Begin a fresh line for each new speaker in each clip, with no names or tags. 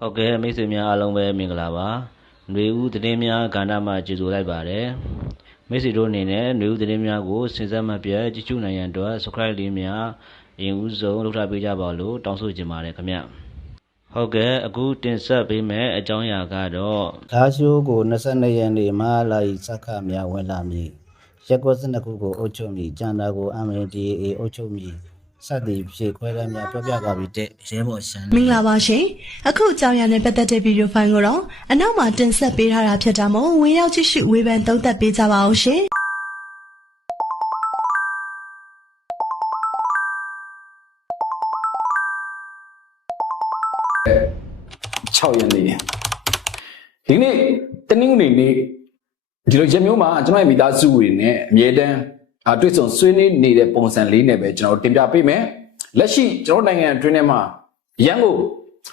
ဟုတ်ကဲ့မိတ်ဆွေများအားလုံးပဲမင်္ဂလာပါຫນွေဦးသတင်းများကဏ္ဍမှာကြိုဆိုလိုက်ပါတယ်မိတ်ဆွေတို့အနေနဲ့ຫນွေဦးသတင်းများကိုစဉ်ဆက်မပြတ်ကြည့်ရှုနိုင်ရန်အတွက် subscribe လေးများအရင်ဦးဆုံးလုပ်ထားပေးကြပါလို့တောင်းဆိုချင်ပါတယ်ခင်ဗျဟုတ်ကဲ့အခုတင်ဆက်ပေးမယ့်အကြောင်းအရာကတော့
ဓာရှိုးကို22ရက်နေ့မဟာလာယီစက္ခများဝင်လာမည်ရက်ကွက်12ခုကိုအုပ်ချုပ်မည်ကျန်တာကို MNDAA အုပ်ချုပ်မည် စသည်ဖြင့်ခွဲတမ်းများပြောပြသွားပြီးတဲ့ရဲဘော်ရှမ်း
မင်္ဂလာပါရှင်အခုအကြောင်းအရာနဲ့ပတ်သက်တဲ့ဗီဒီယိုဖိုင်ကိုတော့အနောက်မှာတင်ဆက်ပေးထားတာဖြစ်တာမို့ဝင်ရောက်ကြည့်ရှုဝေဖန်သုံးသပ်ပေးကြပါအောင်ရှင်
6ရက်နေ့ဒီနေ့တနင်္ဂနွေနေ့ဒီလိုရက်မျိုးမှာကျွန်တော်ရဲ့မိသားစုဝင်နဲ့အမြဲတမ်းအာ တွေ့ဆုံဆွေးနွေးနေတဲ့ပုံစံလေးနဲ့ပဲကျွန်တော်တင်ပြပေးမယ်လက်ရှိကျွန်တော်နိုင်ငံအတွင်းထဲမှာရန်ကို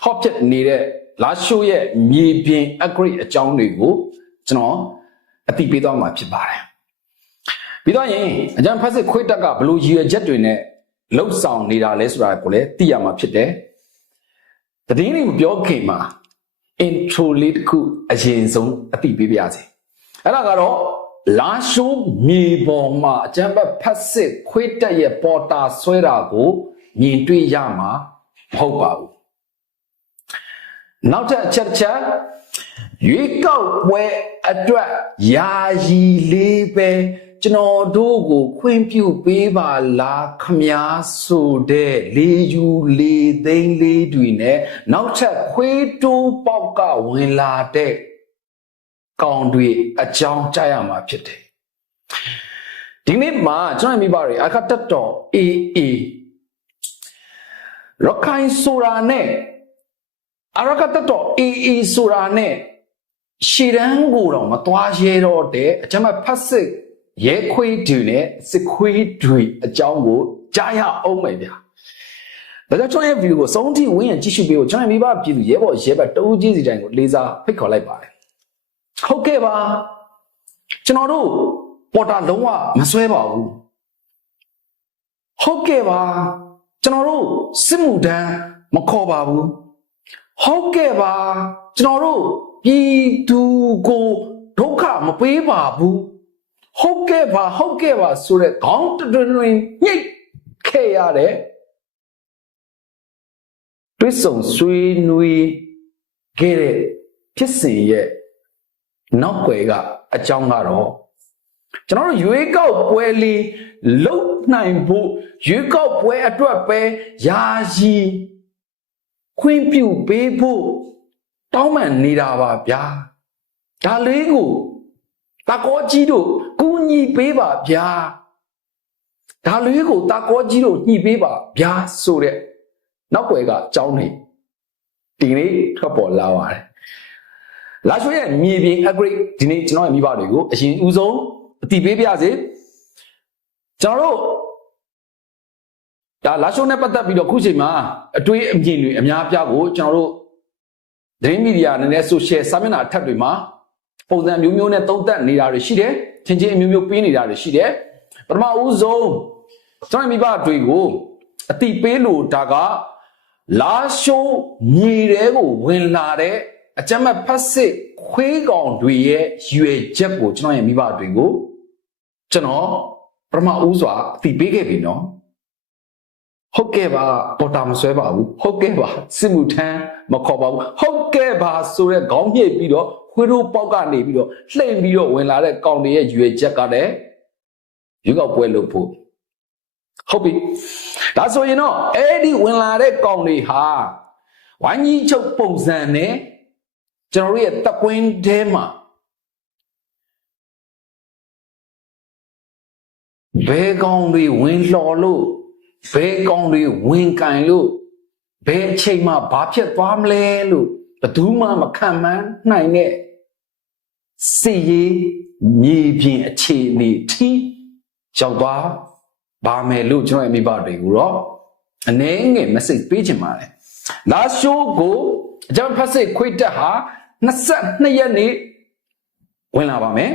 ဟော့ဖြစ်နေတဲ့လာရှိုးရဲ့မြေပြင် upgrade အကြောင်းတွေကိုကျွန်တော်အတိပေးသွားမှာဖြစ်ပါတယ်ပြီးတော့ရင်အကြံဖတ်စစ်ခွေးတက်ကဘလို့ရည်ရွယ်ချက်တွေနဲ့လှုပ်ဆောင်နေတာလဲဆိုတာကိုလည်းသိရမှာဖြစ်တယ်တည်င်းလေးမပြောခင်မှာ intro လေးတစ်ခုအရင်ဆုံးအသိပေးပါရစေအဲ့ဒါကတော့ လာရှိုးမြေပေါ်မှာအကျံပတ်ဖတ်စစ်ခွေးတက်ရဲ့ပေါ်တာဆွဲတာကိုမြင်တွေ့ရမှာမဟုတ်ပါဘူးနောက်ထပ်အချက်တစ်ချက်ရွေးကောက်ပွဲအတွက်ယာယီလေးပဲကျွန်တော်တို့ကိုခွင့်ပြုပေးပါလားခမားဆိုတဲ့လေယူလေသိန်းလေးတွေနဲ့နောက်ထပ်ခွေးတိုးပေါက်ကဝင်လာတဲ့ ကောင်တွေအကြောင်းကြားရမှာဖြစ်တယ်ဒီနေ့မှာကျွန်တော်မိဘတွေအခတ်တက်တော်အေးအေးရခိုင်ဆိုတာနဲ့အရကတ်တက်တော်အေးအေးဆိုတာနဲ့ရှီရန်ကိုတော့မသွားရဲတော့တဲ့အကျမဖတ်စစ်ရဲခွေးတွေနဲ့စစ်ခွေးတွေအကြောင်းကိုကြားရအောင်မယ်ဗျာဒါကြောင့်ကျွန်တော်ရဲ့ view ကိုစုံထိဝင်းရကြည့်ရှုပေးဖို့ကျွန်တော်မိဘပြည်သူရဲဘော်ရဲဘက်တူးကြီးစီတိုင်းကိုလေးစားဖိတ်ခေါ်လိုက်ပါတယ် ဟုတ်ကဲ့ပါကျွန်တော်တို့ပေါ်တာလုံးဝမဆွဲပါဘူးဟုတ်ကဲ့ပါကျွန်တော်တို့စစ်မှုထမ်းမခေါ်ပါဘူးဟုတ်ကဲ့ပါကျွန်တော်တို့ပြည်သူကိုဒုက္ခမပေးပါဘူးဟုတ်ကဲ့ပါဟုတ်ကဲ့ပါဆိုတဲ့ခေါင်းတွင်တွင်ညှိတ်ခဲ့ရတဲ့တွစ်ဆုံဆွေးနွေးခဲ့တဲ့ဖြစ်စဉ်ရဲ့ နောက်ွယ်ကအကြောင်းကတော့ကျွန်တော်တို့ရွေးကောက်ပွဲလေးလုံနိုင်ဖို့ရွေးကောက်ပွဲအတွက်ပဲယာယီခွင့်ပြုပေးဖို့တောင်းပန်နေတာပါဗျာဒါလေးကိုတကောကြီးတို့ကူညီပေးပါဗျာဒါလေးကိုတကောကြီးတို့ညှိပေးပါဗျာဆိုတဲ့နောက်ွယ်ကအကြောင်းနေဒီနေ့ထွက်ပေါ်လာပါတယ် လာရွှေရဲ့မြေပြင် upgrade ဒီနေ့ကျွန်တော်ရဲ့မိဘတွေကိုအရင်ဦးဆုံးအတိပေးပြစေကျွန်တော်တို့ဒါလာရှိုးနဲ့ပတ်သက်ပြီးတော့ခုချိန်မှာအတွေးအမြင်တွေအများအပြားကိုကျွန်တော်တို့သတင်းမီဒီယာနဲ့ social စာမျက်နှာအထက်တွေမှာပုံစံမျိုးမျိုးနဲ့သုံးသပ်နေတာတွေရှိတယ်ချင်းချင်းအမျိုးမျိုးပေးနေတာတွေရှိတယ်ပထမဦးဆုံးကျွန်တော်မိဘတွေကိုအတိပေးလို့ဒါကလာရှိုးမြေတွေကိုဝင်လာတဲ့ အကြမ်းမဲ့ဖက်စစ်ခွေးကောင်တွေရဲ့ရွယ်ချက်ကိုကျွန်တော်ရဲ့မိဘတွေကိုကျွန်တော်ပထမဦးစွာအတိပေးခဲ့ပြီနော်ဟုတ်ကဲ့ပါပေါ်တာမဆွဲပါဘူးဟုတ်ကဲ့ပါစစ်မှုထမ်းမခေါ်ပါဘူးဟုတ်ကဲ့ပါဆိုတဲ့ခေါင်းညှိပြီးတော့ခွေးတို့ပေါက်ကနေပြီးတော့လှိမ့်ပြီးတော့ဝင်လာတဲ့ကောင်တွေရဲ့ရွယ်ချက်ကလည်းရွေးကောက်ပွဲလုပ်ဖို့ဟုတ်ပြီဒါဆိုရင်တော့အဲ့ဒီဝင်လာတဲ့ကောင်တွေဟာဝိုင်းကြီးချုပ်ပုံစံနဲ့ ကျွန်တော်တို့ရဲ့တပ်ကွင်းထဲမှာဘဲကောင်တွေဝင်လှော်လို့ဘဲကောင်တွေဝင်ကင်လို့ဘဲအချိန်မှဘာဖြစ်သွားမလဲလို့ဘယ်သူမှမခံမှန်းနိုင်တဲ့စီရေးမြေပြင်အခြေအနေထိရောက်သွားပါမယ်လို့ကျွန်တော်ရဲ့မိဘတွေကိုတော့အနည်းငယ် message ပေးချင်ပါတယ်လာရှိုးကိုအကြောင်းဖတ်စစ်ခွေးတက်ဟာ 22ရက်နေ့ဝင်လာပါမယ်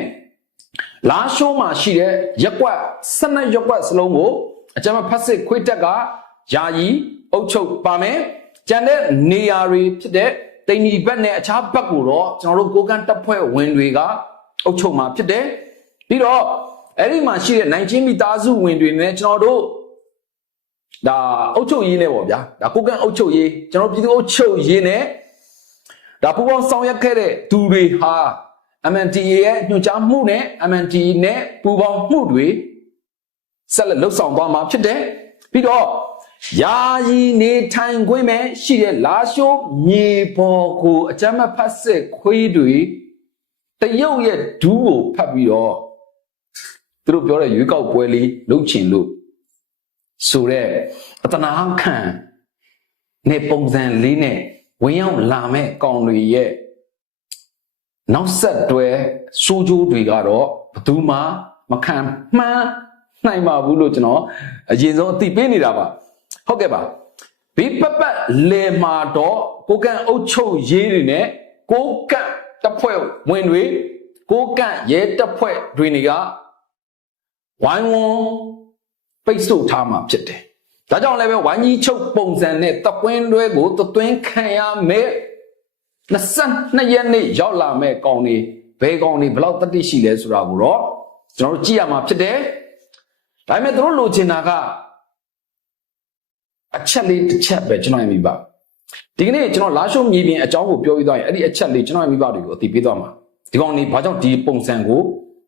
လာရှိုးမှာရှိတဲ့ရက်ကွက်12ရက်ကွက်စလုံးကိုအကျမ်းဖတ်စစ်ခွေးတက်ကယာယီအုပ်ချုပ်ပါမယ်ကျန်တဲ့နေရာတွေဖြစ်တဲ့တိန်ဒီဘက်နဲ့အခြားဘက်ကိုတော့ကျွန်တော်တို့ကိုကန့်တပ်ဖွဲ့ဝင်တွေကအုပ်ချုပ်မှာဖြစ်တယ်ပြီးတော့အဲ့ဒီမှာရှိတဲ့နိုင်ချင်းမိသားစုဝင်တွေနဲ့ကျွန်တော်တို့ဒါအုပ်ချုပ်ရေးနဲ့ပေါ့ဗျာဒါကိုကန့်အုပ်ချုပ်ရေးကျွန်တော်ပြည်သူ့အုပ်ချုပ်ရေးနဲ့ ဒါပူပေါင်းဆောင်ရွက်ခဲ့တဲ့သူတွေဟာ MNTA ရဲ့ညွှန်ကြားမှုနဲ့ MNTA နဲ့ပူပေါင်းမှုတွေဆက်လက်လှုပ်ဆောင်သွားမှာဖြစ်တယ်ပြီးတော့ယာယီနေထိုင်ခွင့်မဲ့ရှိတဲ့လာရှိုးမြေပေါ်ကိုအကြမ်းမဖတ်စစ်ခွေးတွေတရုတ်ရဲ့ဒူးကိုဖတ်ပြီးတော့သူတို့ပြောတဲ့ရွေးကောက်ပွဲလေးလုပ်ချင်လို့ဆိုတော့အတနာခံနေပုံစံလေးနဲ့ ဝင်ရောက်လာမဲ့ကောင်တွေရဲ့နောက်ဆက်တွဲစိုးကြိုးတွေကတော့ဘယ်သူမှမခံမှန်းနိုင်ပါဘူးလို့ကျွန်တော်အရင်ဆုံးအသိပေးနေတာပါဟုတ်ကဲ့ပါဘေးပပလေမာတော့ကိုကန်အုပ်ချုပ်ရေးတွေနဲ့ကိုကန်တပ်ဖွဲ့ဝင်တွေကိုကန်ရဲတပ်ဖွဲ့တွေနေကဝိုင်းဝန်းပိတ်ဆို့ထားမှာဖြစ်တယ် ဒါကြောင့်လည်းပဲဝိုင်းကြီးချုပ်ပုံစံနဲ့တပ်ပွင်းတွဲကိုတသွင်းခံရမယ်22ရက်နေ့ရောက်လာမဲ့ကောင်တွေဘယ်ကောင်တွေဘယ်လောက်တတိရှိလဲဆိုတာကိုတော့ကျွန်တော်တို့ကြည့်ရမှာဖြစ်တယ်ဒါပေမဲ့တို့လိုချင်တာကအချက်လေးတစ်ချက်ပဲကျွန်တော်ရဲ့မိဘဒီကနေ့ကျွန်တော်လာရှုံမြေပြင်အကြောင်းကိုပြောပြီးသွားရင်အဲ့ဒီအချက်လေးကျွန်တော်ရဲ့မိဘတွေကိုအသိပေးသွားမှာဒီကောင်တွေဘာကြောင့်ဒီပုံစံကို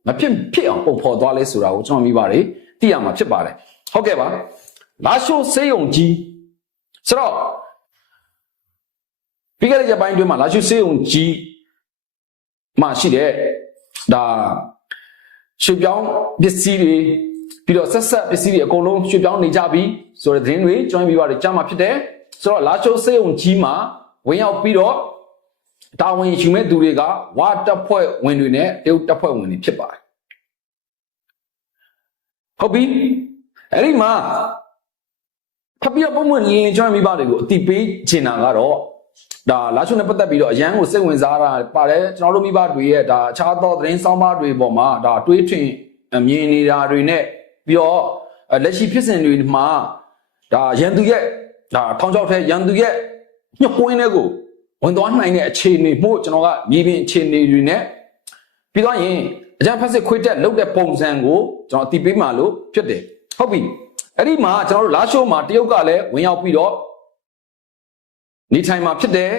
မဖြစ်ဖြစ်အောင်ပုံဖော်သွားလဲဆိုတာကိုကျွန်တော်မိဘတွေသိရမှာဖြစ်ပါတယ်ဟုတ်ကဲ့ပါ လာရှုံစေယုံကြီးဆိုတော့ပြီးခဲ့တဲ့ရက်ပိုင်းတွင်းမှာလာရှုစေယုံကြီးမှရှိတဲ့ဒါရွှေပြောင်းပစ္စည်းတွေပြီးတော့ဆက်ဆက်ပစ္စည်းတွေအကုန်လုံးရွှေပြောင်းနေကြပြီဆိုတဲ့သတင်းတွေကျွန်တော်မိဘတွေကြားမှာဖြစ်တယ်ဆိုတော့လာချိုးစေုံကြီးမှာဝင်ရောက်ပြီးတော့တာဝန်ယူမဲ့သူတွေကဝါတပ်ဖွဲ့ဝင်တွေနဲ့တရုတ်တပ်ဖွဲ့ဝင်တွေဖြစ်ပါတယ်ဟုတ်ပြီအဲ့ဒီမှာ ဖပ်ပြီးတော့ပုံမှန်လင်းလင်းကျွန်တော်မိဘတွေကိုအတိပေးချင်တာကတော့ဒါလာချုံနဲ့ပတ်သက်ပြီးတော့အရန်ကိုစိတ်ဝင်စားတာပါတယ်ကျွန်တော်တို့မိဘတွေရဲ့ဒါအခြားသောသတင်းဆောင်ပါတွေပေါ်မှာဒါတွေးထွင်မြင်နေတာတွေနဲ့ပြီးတော့လက်ရှိဖြစ်စဉ်တွေမှာဒါရန်သူရဲ့ဒါထောင်ချောက်ထဲရန်သူရဲ့ညှို့ကွင်းတွေကိုဝင်သွားနိုင်တဲ့အခြေအနေမှုကျွန်တော်ကမြေပြင်အခြေအနေတွေနဲ့ပြီးတော့ရင်အကြံဖက်စစ်ခွေးတက်လုတ်တဲ့ပုံစံကိုကျွန်တော်အတိပေးမှလို့ဖြစ်တယ်ဟုတ်ပြီ အဲ့ဒီမှာကျွန်တော်တို့လာရှိုးမှာတရုတ်ကလည်းဝင်ရောက်ပြီးတော့နေထိုင်မှာဖြစ်တယ်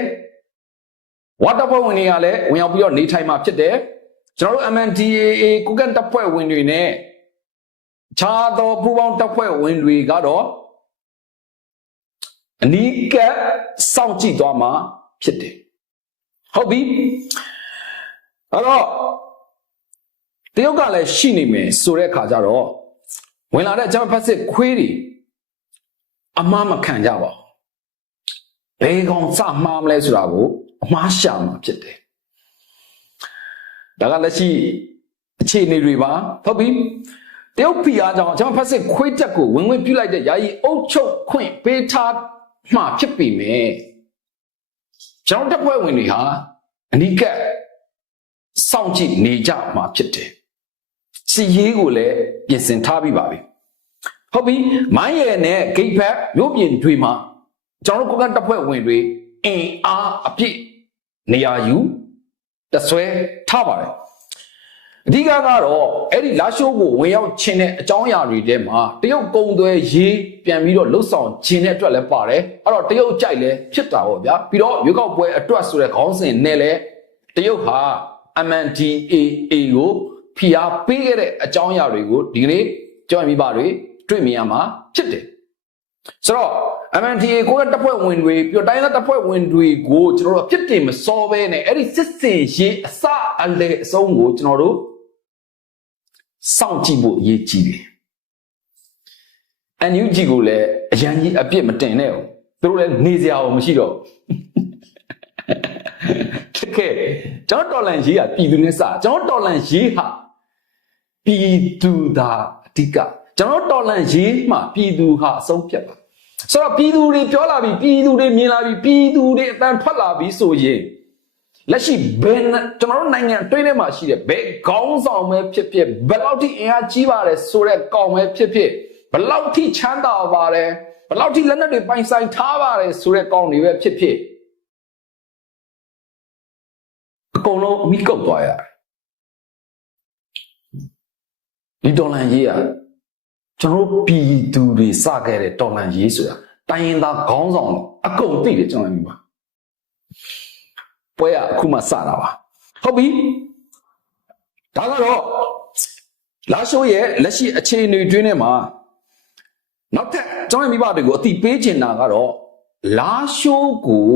ဝါတာဖွဲ့ဝင်တွေကလည်းဝင်ရောက်ပြီးတော့နေထိုင်မှာဖြစ်တယ်ကျွန်တော်တို့ MNDAA ကုကန်တပ်ဖွဲ့ဝင်တွေနဲ့ခြားသောပူးပေါင်းတပ်ဖွဲ့ဝင်တွေကတော့အနီးကပ်စောင့်ကြည့်သွားမှာဖြစ်တယ်ဟုတ်ပြီအဲ့တော့တရုတ်ကလည်းရှိနေမယ်ဆိုတဲ့အခါကျတော့ ဝင်လာတဲ့အကြမ်းဖက်စစ်ခွေးတွေအမှားမခံကြပါဘူးဘယ်ကောင်စမှားမလဲဆိုတာကိုအမှားရှာမှာဖြစ်တယ်ဒါကလက်ရှိအခြေအနေတွေပါဟုတ်ပြီတရုတ်ဖီအားကြောင့်ကျွန်တော်ဖက်စစ်ခွေးတက်ကိုဝင်ဝင်ပြုတ်လိုက်တဲ့ယာယီအုပ်ချုပ်ခွင့်ပေးထားမှဖြစ်ပြီမယ်ကျွန်တော်တပ်ဖွဲ့ဝင်တွေဟာအနိကစောင့်ကြည့်နေကြမှာဖြစ်တယ် စီရေးကိုလည်းပြင်ဆင်ထားပြီးပါပြီဟုတ်ပြီမိုင်းရယ်နဲ့ဂိတ်ဖက်မြို့ပြင်တွေမှာကျွန်တော်တို့ကတပ်ဖွဲ့ဝင်တွေအင်အားအပြည့်နေရာယူတဆွဲထားပါတယ်အဓိကကတော့အဲ့ဒီလာရှိုးကိုဝင်ရောက်ခြင်းတဲ့အကြောင်းအရာတွေထဲမှာတရုတ်ကုံသွဲရေးပြန်ပြီးတော့လှုပ်ဆောင်ခြင်းတဲ့အတွက်လည်းပါတယ်အဲ့တော့တရုတ်ကြိုက်လည်းဖြစ်တာပေါ့ဗျာပြီးတော့ရွေးကောက်ပွဲအတွက်ဆိုတဲ့ခေါင်းစဉ်နဲ့လည်းတရုတ်ဟာ MNDAA ကို ဖိအားပေးခဲ့တဲ့အကြောင်းအရာတွေကိုဒီကနေ့ကြောက်မိပါတွေတွေ့မြင်ရမှာဖြစ်တယ်ဆိုတော့ MNDAA ကိုကတပ်ဖွဲ့ဝင်တွေပြီးတော့တိုင်းသားတပ်ဖွဲ့ဝင်တွေကိုကျွန်တော်တို့အဖြစ်တင်မစောဘဲနဲ့အဲ့ဒီစစ်စင်ရေးအစအလေအဆုံးကိုကျွန်တော်တို့စောင့်ကြည့်ဖို့အရေးကြီးတယ်။ NUG ကိုလည်းအရန်ကြီးအပြစ်မတင်နဲ့ဘူး။သူတို့လည်းနေစရာမရှိတော့ဘူး။တကယ် ကျွန်တော်တော်လန်ရေးဟာပြည်သူနဲ့စကျွန်တော်တော်လန်ရေးဟာပြည်သူသာအဓိကကျွန်တော်တော်လန်ရေးမှပြည်သူဟာအဆုံးဖြတ်ပါ။ဆိုတော့ပြည်သူတွေပြောလာပြီပြည်သူတွေမြင်လာပြီပြည်သူတွေအတန်ထွက်လာပြီဆိုရင်လက်ရှိဘယ်ကျွန်တော်တို့နိုင်ငံအတွင်းထဲမှာရှိတဲ့ဘယ်ခေါင်းဆောင်ပဲဖြစ်ဖြစ်ဘယ်လောက်ထိအင်အားကြီးပါတယ်ဆိုတဲ့ကောင်ပဲဖြစ်ဖြစ်ဘယ်လောက်ထိချမ်းသာပါတယ်ဘယ်လောက်ထိလက်နက်တွေပိုင်ဆိုင်ထားပါတယ်ဆိုတဲ့ကောင်တွေပဲဖြစ်ဖြစ် အကုန်လုံးမိကုတ်သွားရတယ်ဒီတော်လန်ရေးอ่ะကျွန်တော်တို့ပြည်သူတွေစခဲ့တဲ့တော်လန်ရေးဆိုတာတိုင်းရင်သားခေါင်းဆောင်အကုန်သိတယ်ကျွန်တော်မြင်ပါပွဲကအခုမှစတာပါဟုတ်ပြီဒါကတော့လာရှိုးရဲ့လက်ရှိအခြေအနေတွင်းထဲမှာနောက်ထပ်ကျွန်တော်မိဘတွေကိုအတိပေးချင်တာကတော့လာရှိုးကို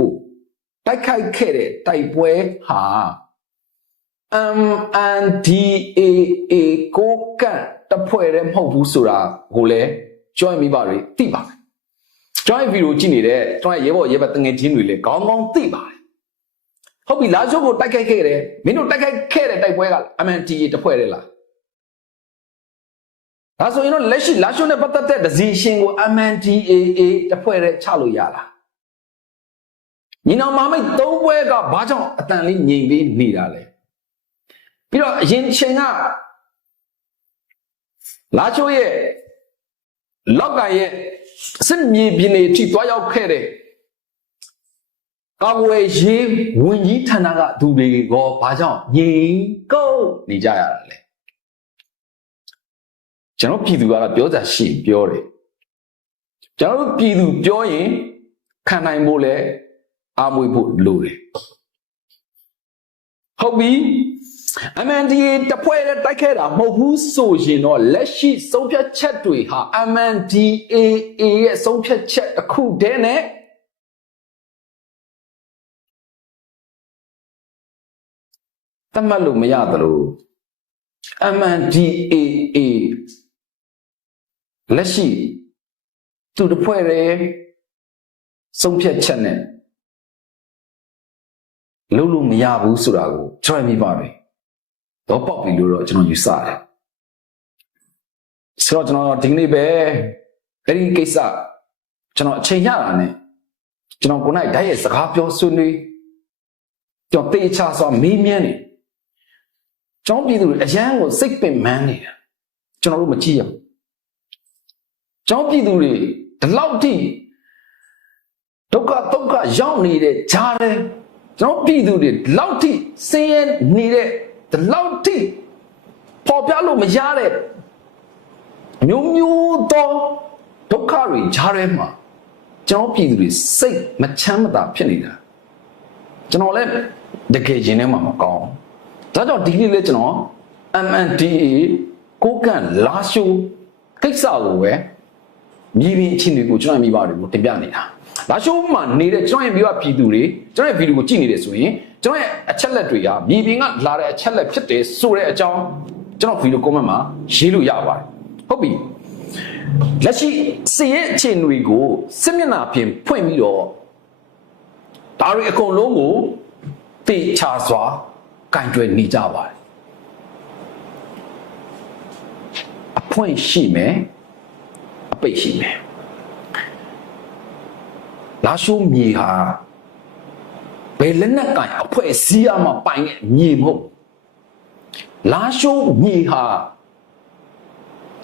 တိုက်ခိုက်ခဲ့တဲ့တိုက်ပွဲဟာ MNDAA ကိုကန့်တပ်ဖွဲ့ရဲမဟုတ်ဘူးဆိုတာကိုလည်းကျွန်တော်မိဘတွေသိပါမယ်ကျွန်တော်ဗီဒီယိုကြည့်နေတဲ့ကျွန်တော်ရဲဘော်ရဲဘက်တငယ်ချင်းတွေလည်းခေါင်းကောင်းသိပါတယ်ဟုတ်ပြီလာရှိုးကိုတိုက်ခိုက်ခဲ့တယ်မင်းတို့တိုက်ခိုက်ခဲ့တဲ့တိုက်ပွဲက MNDAA တပ်ဖွဲ့ရဲလားဒါဆိုရင်တော့လက်ရှိလာရှိုးနဲ့ပတ်သက်တဲ့ decision ကို MNDAA တပ်ဖွဲ့ရဲချလို့ရလား ညီနောင်မမိတ်သုံးပွဲကဘာကြောင့်အတန်လေးငြိမ်ပြီးနေတာလဲပြီးတော့အရင်ချိန်ကလာချိုးရဲ့လောက်ကရဲ့စစ်မြေပြင်တွေထိတွားရောက်ခဲ့တဲ့ကာဝယ်ရေးဝန်ကြီးဌာနကသူတွေကဘာကြောင့်ငြိမ်ကုတ်နေကြရတာလဲကျွန်တော်ပြည်သူကတော့ပြောကြရှိပြောတယ်ကျွန်တော်တို့ပြည်သူပြောရင်ခံနိုင်ဖို့လဲ အားမွေးဖို့လိုတယ်ဟုတ်ပြီ MNDA တပွဲနဲ့တိုက်ခဲ့တာမဟုတ်ဘူးဆိုရင်တော့လက်ရှိဆုံးဖြတ်ချက်တွေဟာ MNDAA ရဲ့ဆုံးဖြတ်ချက်တစ်ခုတည်းနဲ့တတ်မှတ်လို့မရသလို MNDAA လက်ရှိသူတပွဲရဲ့ဆုံးဖြတ်ချက်နဲ့ လုံးလို့မရဘူးဆိုတာကိုကျွန်တော်မြင်ပါမယ်တော့ပေါက်ပြီလို့တော့ကျွန်တော်ယူဆတယ်ဆိုတော့ကျွန်တော်ဒီကနေ့ပဲအဲ့ဒီကိစ္စကျွန်တော်အချိန်ရတာနဲ့ကျွန်တော်ကိုယ်၌ဓာတ်ရဲ့စကားပြောဆွေးနွေးကျွန်တော်တေချာဆိုမေးမြန်းနေကျွန်တော်ပြည်သူတွေအရန်ကိုစိတ်ပင်ပန်းနေတာကျွန်တော်တို့မကြည့်ရဘူးကျွန်တော်ပြည်သူတွေဒီလောက်ထိဒုက္ခဒုက္ခရောက်နေတဲ့ဂျားတယ် ကျွန်တော်ပြည်သူတွေဒီလောက်ထိဆင်းရဲနေတဲ့ဒီလောက်ထိပေါ်ပြလို့မရတဲ့မျိုးမျိုးသောဒုက္ခတွေကြားထဲမှာကျွန်တော်ပြည်သူတွေစိတ်မချမ်းမသာဖြစ်နေတာကျွန်တော်လည်းတကယ်ရင်ထဲမှာမကောင်းဒါကြောင့်ဒီနေ့လဲကျွန်တော် MNDA ကိုကန့်လာရှိုးကိစ္စကိုပဲမြေပြင်အချင်းတွေကိုကျွန်တော်မိဘတွေကိုတင်ပြနေတာ လာရှိုးမှာနေတဲ့ကျွန်တော်ရဲ့မိဘပြည်သူတွေကျွန်တော်ရဲ့ဗီဒီယိုကိုကြည့်နေတယ်ဆိုရင်ကျွန်တော်ရဲ့အချက်လက်တွေကမြေပြင်ကလာတဲ့အချက်လက်ဖြစ်တယ်ဆိုတဲ့အကြောင်းကျွန်တော်ဗီဒီယို comment မှာရေးလို့ရပါတယ်ဟုတ်ပြီလက်ရှိစီရဲ့အခြေအနေတွေကိုစစ်မျက်နှာပြင်ဖွင့်ပြီးတော့ဒါတွေအကုန်လုံးကိုတေချာစွာကင်တွယ်နေကြပါတယ်အဖွင့်ရှိမယ်အပိတ်ရှိမယ် လာရှိုးမြေဟာဘယ်လက်နက်ကင်အဖွဲ့အစည်းအမှပိုင်တဲ့မြေမဟုတ်လာရှိုးမြေဟာ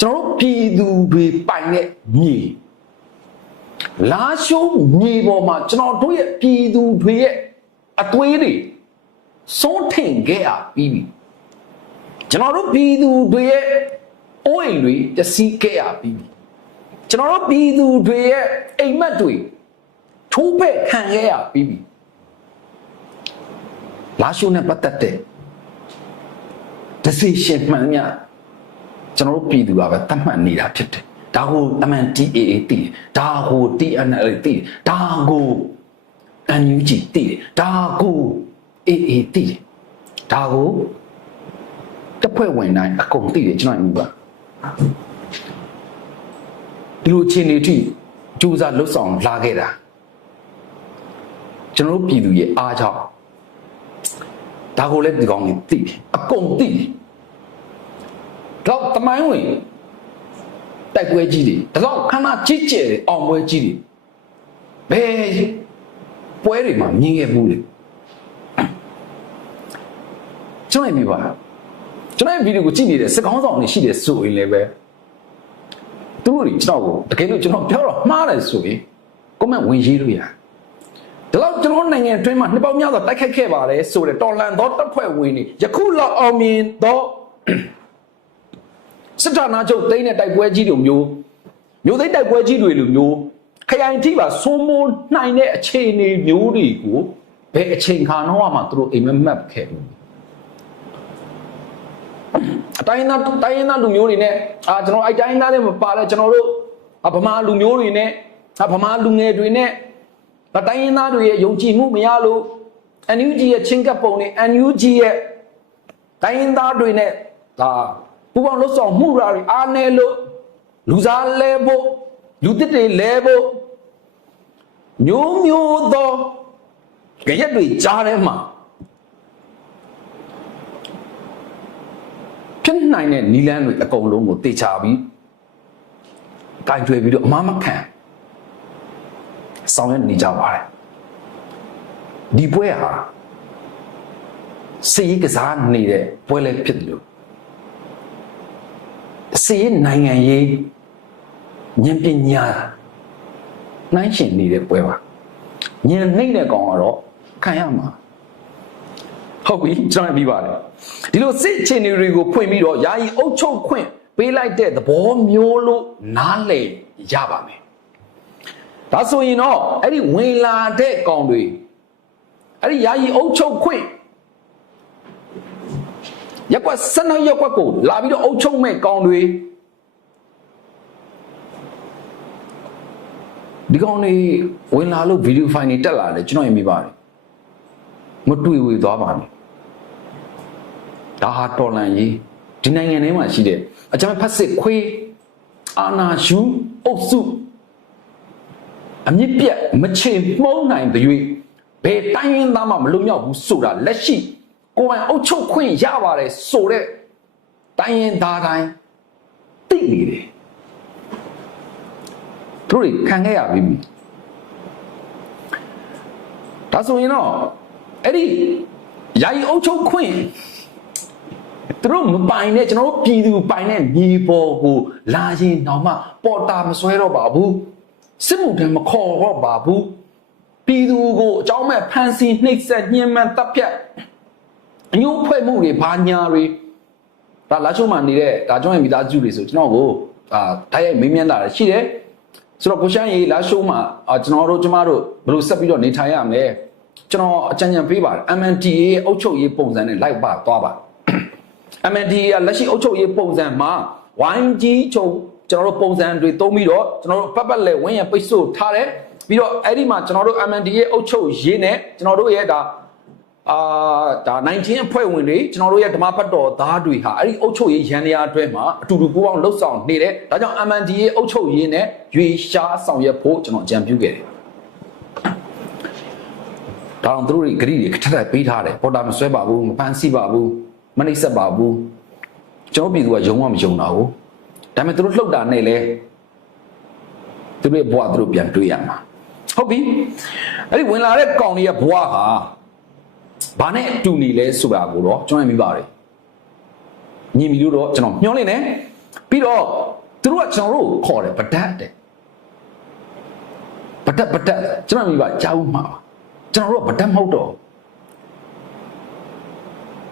ကျွန်တော်တို့ပြည်သူတွေပိုင်တဲ့မြေလာရှိုးမြေပေါ်မှာကျွန်တော်တို့ရဲ့ပြည်သူတွေရဲ့အသွေးတွေစိုးထင်ခဲ့ရပြီးပြီကျွန်တော်တို့ပြည်သူတွေရဲ့အိုးအိမ်တွေတစီးခဲ့ရပြီးပြီကျွန်တော်တို့ပြည်သူတွေရဲ့အိမ်မက်တွေ ထိုးဖက်ခံခဲ့ရပြီးပြီလာရှိုးနဲ့ပတ်သက်တဲ့ decision မှန်များကျွန်တော်တို့ပြည်သူကပဲတတ်မှတ်နေတာဖြစ်တယ်ဒါကို MNTAA တည်ဒါကို TNL တည်ဒါကို NUG တည်ဒါကို AA တည်ဒါကိုတပ်ဖွဲ့ဝင်တိုင်းအကုန်တည်တယ်ကျွန်တော်မြင်ပါဒီလိုအခြေအနေအထိစူးစမ်းလှုပ်ဆောင်လာခဲ့တာ ကျွန်တော်တို့ပြည်သူရဲ့အားကြောင့်ဒါကိုလည်းဒီကောင်ကြီးသိတယ်အကုန်သိတယ်တော့တမိုင်းဝင်တိုက်ပွဲကြီးတွေဒါတော့ခဏကြီးကျယ်အောင်ပွဲကြီးတွေဘယ်ပွဲတွေမှာမြင်ခဲ့ဘူးလေကျွန်တော်မြင်ပါကျွန်တော်ဗီဒီယိုကိုကြည့်နေတဲ့စကောင်းဆောင်တွေရှိတယ်ဆိုရင်လည်းပဲသူတို့တွေကျွန်တော်ကိုတကယ်လို့ကျွန်တော်ပြောတော့မှားတယ်ဆိုရင် comment ဝင်ရေးလို့ရတယ်ဒီလော က်ကျွန်တော်နိုင်ငံအတွင်းမှာနှစ်ပေါင်းများစွာတိုက်ခိုက်ခဲ့ပါတယ်ဆိုတဲ့တော်လန်သောတပ်ဖွဲ့ဝင်တွေယခုလောက်အောင်မြင်သောစစ်တပ်နာချုပ်သိမ်းတဲ့တိုက်ပွဲကြီးတွေမျိုးမျိုးသိမ်းတိုက်ပွဲကြီးတွေလိုမျိုးခရိုင်ထိပါစိုးမိုးနိုင်တဲ့အခြေအနေမျိုးတွေကိုဘယ်အချိန်ခါတော့မှသူတို့အိမ်မက်မက်ခဲ့ဘူးအတိုင်းသားတိုင်းသားလူမျိုးတွေနဲ့အာကျွန်တော်အဲ့တိုင်းသားတွေမပါလဲကျွန်တော်တို့အဗမာလူမျိုးတွေနဲ့အဗမာလူငယ်တွေနဲ့ ဗတိုင်းရင်းသားတွေရဲ့ယုံကြည်မှုမရလို့ NUG ရဲ့ချင်းကပ်ပုံတွေ NUG ရဲ့တိုင်းရင်းသားတွေနဲ့ဒါပူပေါင်းလှုပ်ဆောင်မှုရာတွေအားနေလို့လူစားလဲဖို့လူတစ်တွေလဲဖို့မျိုးမျိုးသောကြရက်တွေကြားထဲမှာဖြစ်နိုင်တဲ့နီလန်းတွေအကုန်လုံးကိုတေချာပြီးကင်ထွေပြီးတော့အမမခံ ဆောင်ရွက်နေကြပါတယ်ဒီပွဲဟာစီကစားနေတဲ့ပွဲလည်းဖြစ်တယ်လို့စီနိုင်ငံရေးဉာဏ်ပညာနှိုင်းရှင်နေတဲ့ပွဲပါဉာဏ်နှိမ့်တဲ့ကောင်ကတော့ခံရမှာဟုတ်ပြီကျွန်တော်ပြပါတယ်ဒီလိုစစ်အခြေအနေတွေကိုဖွင့်ပြီးတော့ယာယီအုပ်ချုပ်ခွင့်ပေးလိုက်တဲ့သဘောမျိုးလို့နားလည်ရပါမယ် ဒါဆိုရင်တော့အဲ့ဒီဝင်လာတဲ့ကောင်တွေအဲ့ဒီယာယီအုပ်ချုပ်ခွင့်ရက်ကွက်စနရက်ကွက်ကိုလာပြီးတော့အုပ်ချုပ်မဲ့ကောင်တွေဒီကောင်တွေဝင်လာလို့ဗီဒီယိုဖိုင်တွေတက်လာတယ်ကျွန်တော်ရင်မိပါတယ်မတွေ့ဝေသွားပါနဲ့ဒါဟာတော်လန်ကြီးဒီနိုင်ငံထဲမှာရှိတဲ့အကြမ်းဖက်စစ်ခွေးအာနာယူအုပ်စု အမြင့်ပြတ်မချေမှုန်းနိုင်တဲ့၍ဘယ်တိုင်းရင်းသားမှမလုံမြောက်ဘူးဆိုတာလက်ရှိကိုယ်ပိုင်အုပ်ချုပ်ခွင့်ရပါတယ်ဆိုတဲ့တိုင်းရင်းသားတိုင်းသိနေတယ်သူတို့ခံခဲ့ရပြီဒါဆိုရင်တော့အဲ့ဒီယာယီအုပ်ချုပ်ခွင့်သူတို့မပိုင်တဲ့ကျွန်တော်တို့ပြည်သူပိုင်တဲ့မြေပေါ်ကိုလာရင်တော့မှပေါ်တာမဆွဲတော့ပါဘူး စစ်မှုထမ်းမခေါ်တော့ပါဘူးပြည်သူကိုအကြောင်းမဲ့ဖန်ဆီးနှိပ်စက်ညှဉ်းပန်းတပ်ဖြတ်အညှိုးဖွဲ့မှုတွေဘာညာတွေဒါလာချုံမှနေတဲ့ဒါကြောင့်မိသားစုတွေဆိုကျွန်တော်ကိုအာတိုက်ရိုက်မေးမြန်းတာရှိတယ်ဆိုတော့ကိုရှမ်းရေလာရှိုးမှာအာကျွန်တော်တို့ကျမတို့ဘယ်လိုဆက်ပြီးတော့နေထိုင်ရမလဲကျွန်တော်အကြံဉာဏ်ပေးပါတယ် MNTA အုပ်ချုပ်ရေးပုံစံနဲ့လိုက်ပါသွားပါ MNTA ကလက်ရှိအုပ်ချုပ်ရေးပုံစံမှာ YG ချုပ် ကျွန်တော်တို့ပုံစံတွေသုံးပြီးတော့ကျွန်တော်တို့ပတ်ပတ်လဲဝင်းရပိတ်ဆို့ထားတယ်ပြီးတော့အဲ့ဒီမှာကျွန်တော်တို့ MNTA အုပ်ချုပ်ရေးနဲ့ကျွန်တော်တို့ရဲ့ဒါအာဒါ19အဖွဲ့ဝင်တွေကျွန်တော်တို့ရဲ့ဓမ္မပတ်တော်သားတွေဟာအဲ့ဒီအုပ်ချုပ်ရေးရန်ရာအတွဲမှာအတူတူပူးပေါင်းလှုပ်ဆောင်နေတယ်ဒါကြောင့် MNTA အုပ်ချုပ်ရေးနဲ့ရွေရှားဆောင်ရွက်ဖို့ကျွန်တော်အကြံပြုခဲ့တယ်ဒါအောင်သူတို့တွေဂရိတွေထပ်ထပ်ပေးထားတယ်ပေါ်တာမဆွဲပါဘူးမပန်းစီပါဘူးမနှိမ့်ဆက်ပါဘူးကျွန်တော်ပြည်သူကယုံမှမယုံတာဘူး ဒါပေမဲ့သူတို့လှုပ်တာနဲ့လေသူတို့ရဲ့ဘဝသူတို့ပြန်တွေးရမှာဟုတ်ပြီအဲ့ဒီဝင်လာတဲ့ကောင်တွေရဲ့ဘဝဟာဘာနဲ့အတူနေလဲဆိုတာကိုတော့ကျွန်တော်မြင်ပါတယ်ညီမီတို့တော့ကျွန်တော်ညှောင်းနေတယ်ပြီးတော့သူတို့ကကျွန်တော်တို့ကိုခေါ်တယ်ဗဒတ်တဲ့ဗဒတ်ဗဒတ်ကျွန်တော်မြင်ပါကြားဦးမှာပါကျွန်တော်တို့ကဗဒတ်မဟုတ်တော့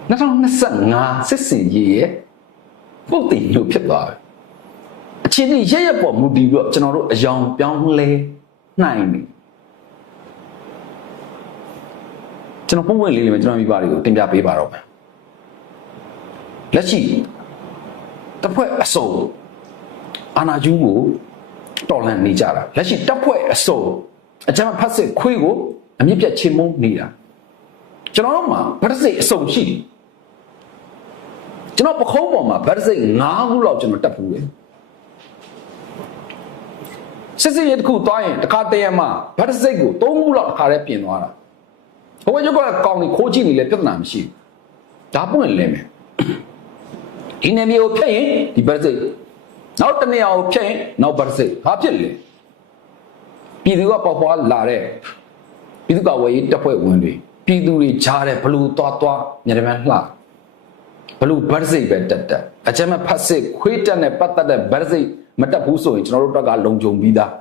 2025စစ်စင်ကြီးရဲ့ပုတ်တင်လို့ဖြစ်သွားတယ် အချင်းကြီးရရပေါ်မူတည်ပြီးတော့ကျွန်တော်တို့အယောင်ပြောင်းလဲနိုင်ပြီကျွန်တော်ပုံပွင့်လေးလေးပဲကျွန်တော်မိဘတွေကိုတင်ပြပေးပါတော့မယ်လက်ရှိတစ်ဖွဲ့အစုံအာနာကျူးကိုတော်လှန်နေကြတာလက်ရှိတပ်ဖွဲ့အစုံအကြမ်းဖတ်စစ်ခွေးကိုအမြင့်ပြတ်ချင်းမုန်းနေတာကျွန်တော်တို့မှာဗတ်စိတ်အစုံရှိတယ်ကျွန်တော်ပခုံးပေါ်မှာဗတ်စိတ်9ခုလောက်ကျွန်တော်တက်ဖူးတယ် စစ်စစ်ရတစ်ခုသွားရင်တစ်ခါတည်းရမှာဗတ်စိတ်ကို3ခုလောက်တစ်ခါတည်းပြင်သွားတာဟိုဘက်ကကောင်းနေခိုးကြည့်နေလဲပြဿနာမရှိဘူးဒါပွင့်လဲမယ်ဒီနေမျိုးဖြတ်ရင်ဒီဗတ်စိတ်နောက်တနေရာကိုဖြတ်ရင်နောက်ဗတ်စိတ်ဘာဖြစ်လဲပြည်သူကပေါက်ပွားလာတဲ့ပြည်သူ့ကဝယ်ရေးတပ်ဖွဲ့ဝင်တွေပြည်သူတွေကြားတဲ့ဘလူသွားသွားညရမလှဘလူဗတ်စိတ်ပဲတက်တက်အကြမ်းဖတ်စစ်ခွေးတက်နဲ့ပတ်သက်တဲ့ဗတ်စိတ် မတက်ဘူးဆိုရင်ကျွန်တော်တို့တက်ကလုံခြုံပြီးသား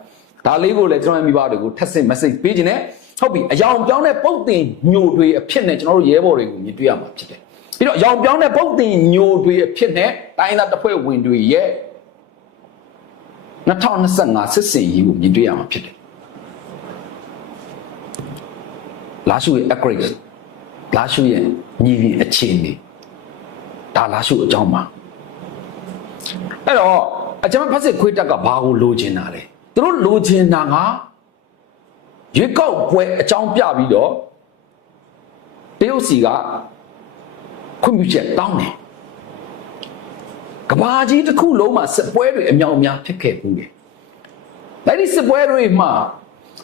ဒါလေးကိုလည်းကျွန်တော်မိဘတွေကိုထပ်ဆင့် message ပေးခြင်းနဲ့ဟုတ်ပြီအယောင်ပြောင်းတဲ့ပုတ်တင်ညိုတွေအဖြစ်နဲ့ကျွန်တော်တို့ရဲဘော်တွေကိုမြင်တွေ့ရမှာဖြစ်တယ်ပြီးတော့အယောင်ပြောင်းတဲ့ပုတ်တင်ညိုတွေအဖြစ်နဲ့တိုင်းသားတစ်ဖွဲ့ဝင်တွေရဲ့2025စစ်စင်ရေးကိုမြင်တွေ့ရမှာဖြစ်တယ်လာရှုရဲ့ upgrade လာရှုရဲ့ညီပြီးအခြေအနေဒါလာရှုအကြောင်းပါအဲ့တော့ အကျမဖက်စစ်ခွေးတက်ကဘာကိုလိုချင်တာလဲသူတို့လိုချင်တာကရွေးကောက်ပွဲအကြောင်းပြပြီးတော့တရုတ်စီကခွင့်ပြုချက်တောင်းတယ်ကဘာကြီးတစ်ခုလုံးမှာစစ်ပွဲတွေအမြောက်အများဖြစ်ခဲ့ဘူးလေအဲ့ဒီစစ်ပွဲတွေမှာ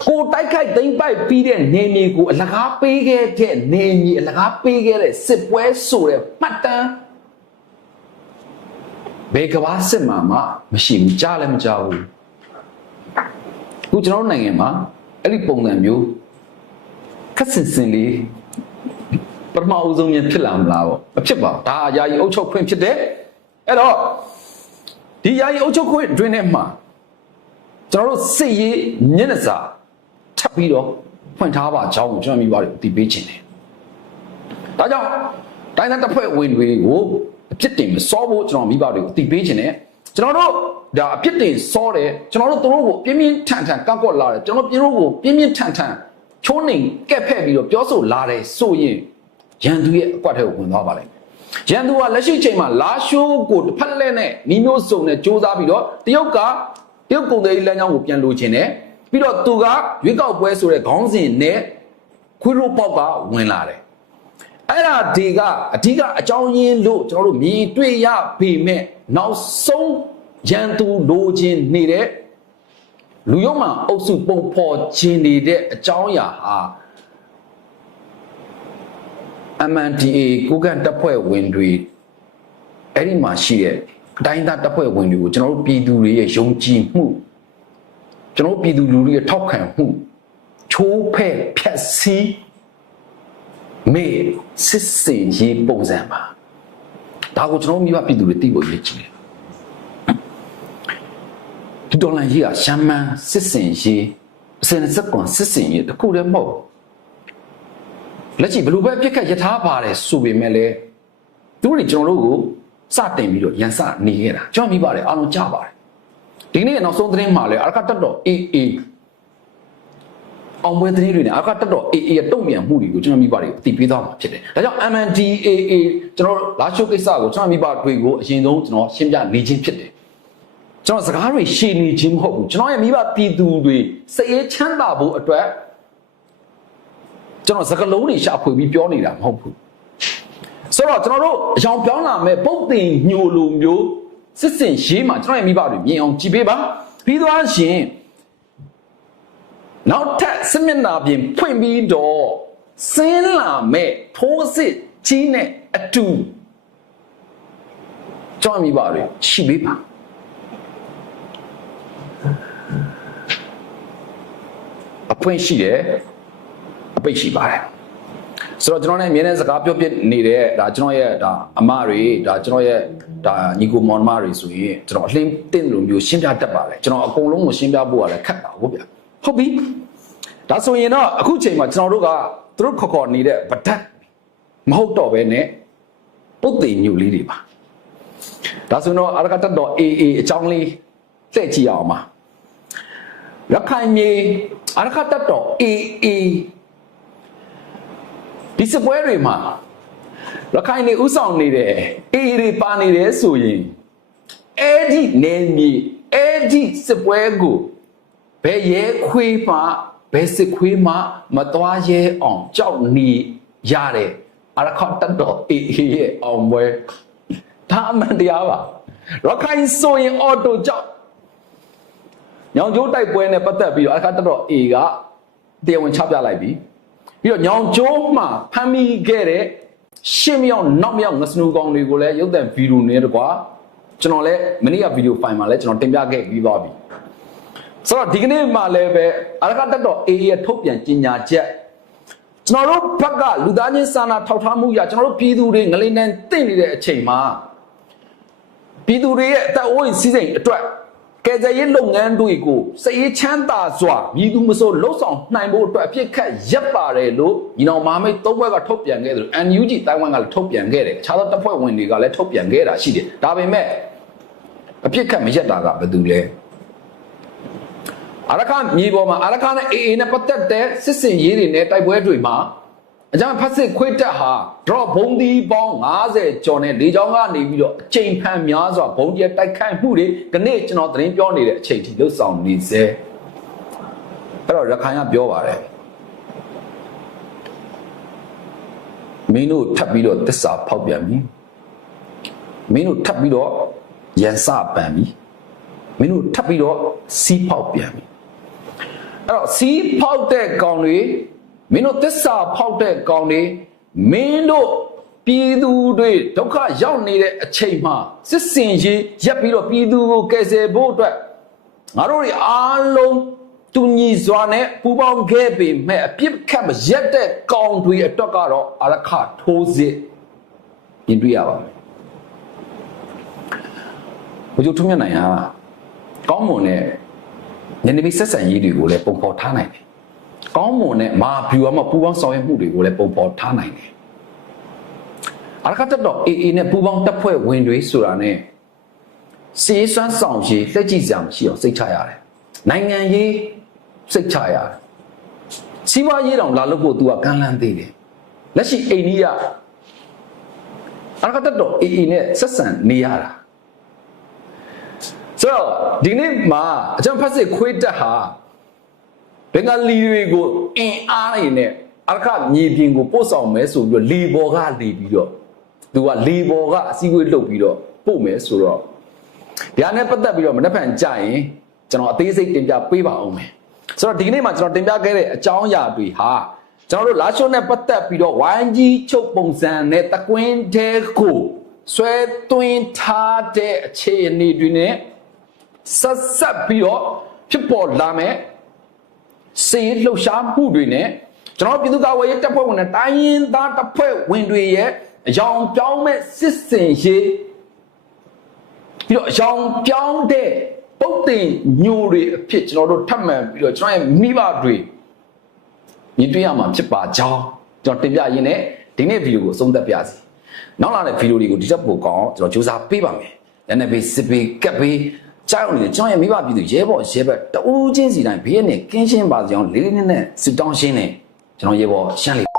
ကိုတိုက်ခိုက်သိမ်းပိုက်ပြီးတဲ့နေမြေကိုအလကားပေးခဲ့တဲ့နေမြေအလကားပေးခဲ့တဲ့စစ်ပွဲဆိုတဲ့မှတ်တမ်း ဘယ်ကဘာစစ်မှာမှမရှိဘူးကြားလည်းမကြားဘူးခုကျွန်တော်တို့နိုင်ငံမှာအဲ့ဒီပုံစံမျိုးခက်စင်စင်လေးပထမအဦးဆုံးရင်ဖြစ်လာမလားပေါ့မဖြစ်ပါဘူးဒါအရာကြီးအုပ်ချုပ်ခွင့်ဖြစ်တယ်အဲ့တော့ဒီယာယီအုပ်ချုပ်ခွင့်အတွင်းထဲမှာကျွန်တော်တို့စစ်ရေးမျက်နှာစာထပ်ပြီးတော့ဖွင့်ထားပါကြောင်းကိုကျွန်တော်မိပါတယ်အတည်ပေးခြင်းတယ်ဒါကြောင့်တိုင်းသားတပ်ဖွဲ့ဝင်တွေကို အပြစ်တင်မစောဖို့ကျွန်တော်မိဘတွေကိုအတည်ပေးခြင်းတယ်ကျွန်တော်တို့ဒါအပြစ်တင်စောတယ်ကျွန်တော်တို့သူတို့ကိုပြင်းပြင်းထန်ထန်ကောက်ကွက်လာတယ်ကျွန်တော်ပြည်တို့ကိုပြင်းပြင်းထန်ထန်ချိုးနှိမ်ကက်ဖက်ပြီးတော့ပြောဆိုလာတယ်ဆိုရင်ရန်သူရဲ့အကွက်ထဲကိုဝင်သွားပါလိမ့်မယ်ရန်သူကလက်ရှိချိန်မှာလာရှိုးကိုတစ်ဖက်လက်နဲ့နီးမျိုးစုံနဲ့စ조사ပြီးတော့တရုတ်ကတရုတ်ကုန်သည်လမ်းကြောင်းကိုပြန်လိုချင်တယ်ပြီးတော့သူကရွေးကောက်ပွဲဆိုတဲ့ခေါင်းစဉ်နဲ့ခွေးရိုးပေါက်ကဝင်လာတယ် အဲ့ဒါဒီကအဓိကအကြောင်းရင်းလို့ကျွန်တော်တို့မြင်တွေ့ရပေမဲ့နောက်ဆုံးရန်သူလိုချင်နေတဲ့လူရုံမှအုပ်စုပုံဖော်ခြင်းနေတဲ့အကြောင်းအရာဟာ MNDA ကိုကန်တပ်ဖွဲ့ဝင်တွေအဲ့ဒီမှာရှိတဲ့အတိုင်းသားတပ်ဖွဲ့ဝင်တွေကိုကျွန်တော်တို့ပြည်သူတွေရဲ့ယုံကြည်မှုကျွန်တော်တို့ပြည်သူလူထုရဲ့ထောက်ခံမှုချိုးဖဲ့ဖြက်စီး မေစစ်စင်ရေးပုံစံပါဒါကိုကျွန်တော်တို့မိဘပြည်သူတွေသိဖို့ရည်ကြည်တယ်ဒီဒေါ်လာကြီးကရှမ်းမန်းစစ်စင်ရေးအစင်စက်ကွန်စစ်စင်ရေးတခုတည်းမဟုတ်ဘူးလက်ရှိဘလို့ပဲပြက်ခတ်ယထာပါတယ်ဆိုပေမဲ့လည်းသူတို့တွေကျွန်တော်တို့ကိုစတင်ပြီးတော့ရန်စနေခဲ့တာကျွန်တော်မိပါတယ်အားလုံးကြားပါတယ်ဒီနေ့နောက်ဆုံးသတင်းမှာလည်းအရကတက်တော် AA အောင်ပွဲသတင်းတွေနဲ့အရကတက်တော် AA ရဲ့တုံ့ပြန်မှုတွေကိုကျွန်တော်မိပါတယ်အတည်ပြုသွားမှာဖြစ်တယ်ဒါကြောင့် MNDAA ကျွန်တော်လာရှိုးကိစ္စကိုကျွန်တော်မိဘတွေကိုအရင်ဆုံးကျွန်တော်ရှင်းပြနေခြင်းဖြစ်တယ်ကျွန်တော်စကားတွေရှင်းနေခြင်းမဟုတ်ဘူးကျွန်တော်ရဲ့မိဘပြည်သူတွေစိတ်အေးချမ်းသာဖို့အတွက်ကျွန်တော်စကလုံးတွေရှာဖွေပြီးပြောနေတာမဟုတ်ဘူးဆိုတော့ကျွန်တော်တို့အယောင်ပြောင်းလာမဲ့ပုတ်တင်ညိုလိုမျိုးစစ်စင်ရေးမှာကျွန်တော်ရဲ့မိဘတွေမြင်အောင်ကြည်ပေးပါပြီးသွားရှင် နောက်ထပ်စစ်မျက်နှာပြင်ဖွင့်ပြီးတော့စင်းလာမဲ့ထိုးစစ်ကြီးနဲ့အတူကျွန်တော်မိဘတွေရှိပေးပါအဖွင့်ရှိတယ်အပိတ်ရှိပါတယ်ဆိုတော့ကျွန်တော်လည်းအမြဲတမ်းစကားပြောပြနေတဲ့ဒါကျွန်တော်ရဲ့ဒါအမတွေဒါကျွန်တော်ရဲ့ဒါညီကိုမောင်နှမတွေဆိုရင်ကျွန်တော်အလင်းတင်းလိုမျိုးရှင်းပြတတ်ပါတယ်ကျွန်တော်အကုန်လုံးကိုရှင်းပြဖို့ကလည်းခက်တာဟုတ်ဗျ ဟုတ်ပြီဒါဆိုရင်တော့အခုချိန်မှာကျွန်တော်တို့ကသူတို့ခေါ်ခေါ်နေတဲ့ဗဒတ်မဟုတ်တော့ပဲနဲ့ပုတ်တိညူလေးတွေပါဒါဆိုတော့အရကတတော် AA အကြောင်းလေးလှည့်ကြည့်အောင်ပါရခိုင်မြေအရကတတော် AA ဒီစပွဲတွေမှာရခိုင်နေဥဆောင်နေတယ်အေးတွေပါနေတယ်ဆိုရင်အဲ့ဒီနေမြေအဲ့ဒီစပွဲကို ဘယ်ရဲခွေးမှဘယ်စစ်ခွေးမှမသွားရဲအောင်ကြောက်နေရတယ်အရခတ်တတော်အေးရဲ့အောင်ပွဲဒါအမှန်တရားပါရခိုင်ဆိုရင်အော်တိုကြောက်ညောင်ကျိုးတိုက်ပွဲနဲ့ပတ်သက်ပြီးတော့အရခတ်တတော်အေးကတရားဝင်ချပြလိုက်ပြီပြီးတော့ညောင်ကျိုးမှဖမ်းမိခဲ့တဲ့ရှင်းမြောက်နောက်မြောက်ငစနူကောင်တွေကိုလည်းရုပ်သံဗီဒီယိုနဲ့တကွာကျွန်တော်လည်းမနေ့ကဗီဒီယိုဖိုင်မှာလည်းကျွန်တော်တင်ပြခဲ့ပြီးသွားပြီ ဆိုတော့ဒီကနေ့မှလည်းပဲအရကတက်တော် AA ရဲ့ထုတ်ပြန်ကြေညာချက်ကျွန်တော်တို့ဘက်ကလူသားချင်းစာနာထောက်ထားမှုရကျွန်တော်တို့ပြည်သူတွေငလိန်တန်းတင့်နေတဲ့အချိန်မှာပြည်သူတွေရဲ့အသက်အိုးအိမ်စီးစိမ်အတွက်ကယ်ဆယ်ရေးလုပ်ငန်းတွေကိုစည်ရေးချမ်းသာစွာမြည်သူမဆိုလှုပ်ဆောင်နိုင်ဖို့အတွက်အဖြစ်ခတ်ရပ်ပါတယ်လို့ညီနောင်မဟာမိတ်သုံးဘက်ကထုတ်ပြန်ခဲ့တယ်လို့ NUG တိုင်ဝမ်ကလည်းထုတ်ပြန်ခဲ့တယ်အခြားသောတပ်ဖွဲ့ဝင်တွေကလည်းထုတ်ပြန်ခဲ့တာရှိတယ်ဒါပေမဲ့အဖြစ်ခတ်မရပ်တာကဘယ်သူလဲ အရခမြေပေါ်မှာအရခနဲ့ AA နဲ့ပတ်သက်တဲ့စစ်စင်ရေးတွေနဲ့တိုက်ပွဲတွေမှာအကြမ်းဖက်စစ်ခွေးတက်ဟာ drop ဘုံဒီပေါင်း90ကျော်နဲ့လေကြောင်းကနေပြီးတော့အချိန်ဖန်များစွာဘုံကျဲတိုက်ခိုက်မှုတွေကနေ့ကျွန်တော်သတင်းပြောနေတဲ့အချိန်ထိလှုပ်ဆောင်နေစေအဲ့တော့ရခိုင်ကပြောပါတယ်မင်းတို့ထပ်ပြီးတော့တစ္ဆာဖောက်ပြန်ပြီမင်းတို့ထပ်ပြီးတော့ရန်စပန်ပြီမင်းတို့ထပ်ပြီးတော့စီးဖောက်ပြန်ပြီ အဲ့တော့စီးဖောက်တဲ့ကောင်တွေမင်းတို့တစ္ဆာဖောက်တဲ့ကောင်တွေမင်းတို့ပြည်သူတွေဒုက္ခရောက်နေတဲ့အချိန်မှာစစ်စင်ရေးရပ်ပြီးတော့ပြည်သူကိုကယ်ဆယ်ဖို့အတွက်ငါတို့တွေအားလုံးတူညီစွာနဲ့ပူပေါင်းခဲ့ပေမဲ့အပြစ်ခတ်မရက်တဲ့ကောင်တွေအတွက်ကတော့အရခထိုးစစ်ပြင်တွေ့ရပါမယ်ဘုရားထုံးမြတ်နိုင်ဟာကောင်းမွန်တဲ့ ညနေပေးဆက်ဆံရေးတွေကိုလည်းပုံဖော်ထားနိုင်တယ်။ကောင်းမွန်တဲ့မာဗျူဟာမှာပူပေါင်းဆောင်ရွက်မှုတွေကိုလည်းပုံဖော်ထားနိုင်တယ်။အရကတက်တော့ AA နဲ့ပူပေါင်းတပ်ဖွဲ့ဝင်တွေဆိုတာနဲ့စီးစွမ်းဆောင်ရေးလက်ကြည့်စရာမရှိအောင်စိတ်ချရတယ်။နိုင်ငံရေးစိတ်ချရတယ်။စီးပွားရေးတောင်လာလို့ဖို့သူကကမ်းလှမ်းသေးတယ်။လက်ရှိအိန္ဒိယအရကတက်တော့ AA နဲ့ဆက်ဆံနေရတာ။ ဆိုတော့ဒီနေ့မှာအကြံဖတ်စစ်ခွေးတက်ဟာဘင်္ဂလီတွေကိုအင်အားနေနဲ့အရခမြေပြင်ကိုပို့ဆောင်မယ်ဆိုပြီးတော့လီဘော်ကလီပြီးတော့သူကလီဘော်ကအစည်းအဝေးလုပ်ပြီးတော့ပို့မယ်ဆိုတော့ဒါနဲ့ပတ်သက်ပြီးတော့မနှက်ဖန်ကြရင်ကျွန်တော်အသေးစိတ်တင်ပြပေးပါအောင်မယ်ဆိုတော့ဒီနေ့မှာကျွန်တော်တင်ပြခဲ့တဲ့အကြောင်းအရာတွေဟာကျွန်တော်တို့လာရှိုးနဲ့ပတ်သက်ပြီးတော့ဝိုင်းကြီးချုပ်ပုံစံနဲ့တကွင်းတဲကိုဆွဲသွင်းထားတဲ့အခြေအနေတွေနဲ့ ဆက်ဆက်ပြီးတော့ဖြစ်ပေါ်လာမယ်စေလှုပ်ရှားမှုတွေနဲ့ကျွန်တော်ပြည်သူ့ကာကွယ်ရေးတပ်ဖွဲ့ဝင်နဲ့တိုင်းရင်းသားတပ်ဖွဲ့ဝင်တွေရဲ့အယောင်ပြောင်းမဲ့စစ်စင်ရေးပြီးတော့အယောင်ပြောင်းတဲ့ပုတ်တင်ညိုတွေအဖြစ်ကျွန်တော်တို့ထပ်မံပြီးတော့ကျွန်တော်ရဲ့မိဘတွေမြင်တွေ့ရမှာဖြစ်ပါကြောင်းကျွန်တော်တင်ပြရင်းနဲ့ဒီနေ့ဗီဒီယိုကိုအဆုံးသတ်ပြစီနောက်လာတဲ့ဗီဒီယိုတွေကိုဒီချက်ပို့ကောင်းကျွန်တော်စူးစမ်းပေးပါမယ်။လည်းနဲ့ဘေးစစ်ဘေးကပ်ဘေး ကြောက်နေကျွန်တော်ရဲ့မိဘပြည်သူရဲဘော်ရဲဘက်တူးချင်းစီတိုင်းဘေးနဲ့ကင်းရှင်းပါစေအောင်လေးလေးနက်နက်စစ်တောင်းရှင်းနေကျွန်တော်ရဲဘော်ရှမ်းလေး